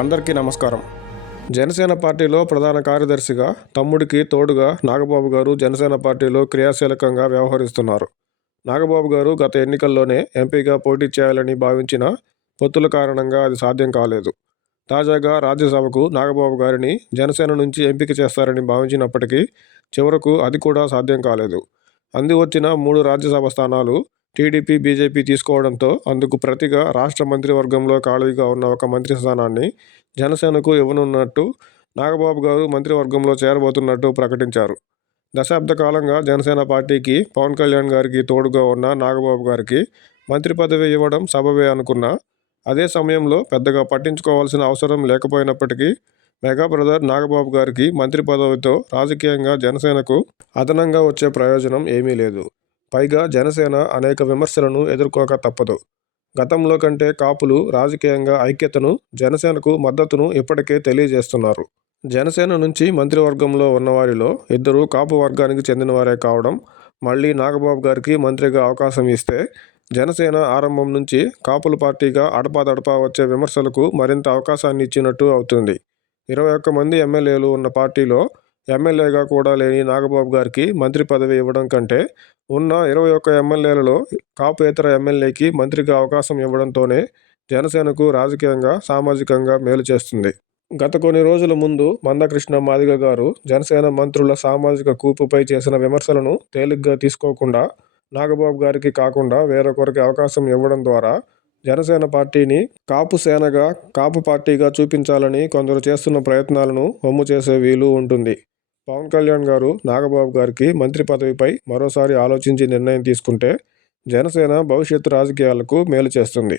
అందరికీ నమస్కారం. జనసేన పార్టీలో ప్రధాన కార్యదర్శిగా తమ్ముడికి తోడుగా నాగబాబు గారు జనసేన పార్టీలో క్రియాశీలకంగా వ్యవహరిస్తున్నారు. నాగబాబు గారు గత ఎన్నికల్లోనే ఎంపీగా పోటీ చేయాలని భావించిన పొత్తుల కారణంగా అది సాధ్యం కాలేదు. తాజాగా రాజ్యసభకు నాగబాబు గారిని జనసేన నుంచి ఎంపిక చేస్తారని భావించినప్పటికీ చివరకు అది కూడా సాధ్యం కాలేదు. అంది వచ్చిన 3 రాజ్యసభ స్థానాలు టీడీపీ, బీజేపీ తీసుకోవడంతో అందుకు ప్రతిగా రాష్ట్ర మంత్రివర్గంలో ఖాళీగా ఉన్న ఒక మంత్రి స్థానాన్ని జనసేనకు ఇవ్వనున్నట్టు నాగబాబు గారు మంత్రివర్గంలో చేరబోతున్నట్టు ప్రకటించారు. దశాబ్ద కాలంగా జనసేన పార్టీకి పవన్ కళ్యాణ్ గారికి తోడుగా ఉన్న నాగబాబు గారికి మంత్రి పదవి ఇవ్వడం సబబే అనుకున్నా, అదే సమయంలో పెద్దగా పట్టించుకోవాల్సిన అవసరం లేకపోయినప్పటికీ మెగా బ్రదర్ నాగబాబు గారికి మంత్రి పదవితో రాజకీయంగా జనసేనకు అదనంగా వచ్చే ప్రయోజనం ఏమీ లేదు. పైగా జనసేన అనేక విమర్శలను ఎదుర్కోక తప్పదు. గతంలో కంటే కాపులు రాజకీయంగా ఐక్యతను, జనసేనకు మద్దతును ఇప్పటికే తెలియజేస్తున్నారు. జనసేన నుంచి మంత్రివర్గంలో ఉన్నవారిలో 2 కాపు వర్గానికి చెందినవారే కావడం, మళ్లీ నాగబాబు గారికి మంత్రిగా అవకాశం ఇస్తే జనసేన ఆరంభం నుంచి కాపుల పార్టీగా అడపాదడపా వచ్చే విమర్శలకు మరింత అవకాశాన్ని ఇచ్చినట్టు అవుతుంది. 21 మంది ఎమ్మెల్యేలు ఉన్న పార్టీలో ఎమ్మెల్యేగా కూడా లేని నాగబాబు గారికి మంత్రి పదవి ఇవ్వడం కంటే ఉన్న 21 ఎమ్మెల్యేలలో కాపుయేతర ఎమ్మెల్యేకి మంత్రిగా అవకాశం ఇవ్వడంతోనే జనసేనకు రాజకీయంగా, సామాజికంగా మేలు చేస్తుంది. గత కొన్ని రోజుల ముందు మందకృష్ణ మాదిగ గారు జనసేన మంత్రుల సామాజిక కూపుపై చేసిన విమర్శలను తేలిగ్గా తీసుకోకుండా నాగబాబు గారికి కాకుండా వేరొకరికి అవకాశం ఇవ్వడం ద్వారా జనసేన పార్టీని కాపు సేనగా, కాపు పార్టీగా చూపించాలని కొందరు చేస్తున్న ప్రయత్నాలను వమ్ము చేసే వీలు ఉంటుంది. పవన్ కళ్యాణ్ గారు నాగబాబు గారికి మంత్రి పదవిపై మరోసారి ఆలోచించి నిర్ణయం తీసుకుంటే జనసేన భవిష్యత్తు రాజకీయాలకు మేలు చేస్తుంది.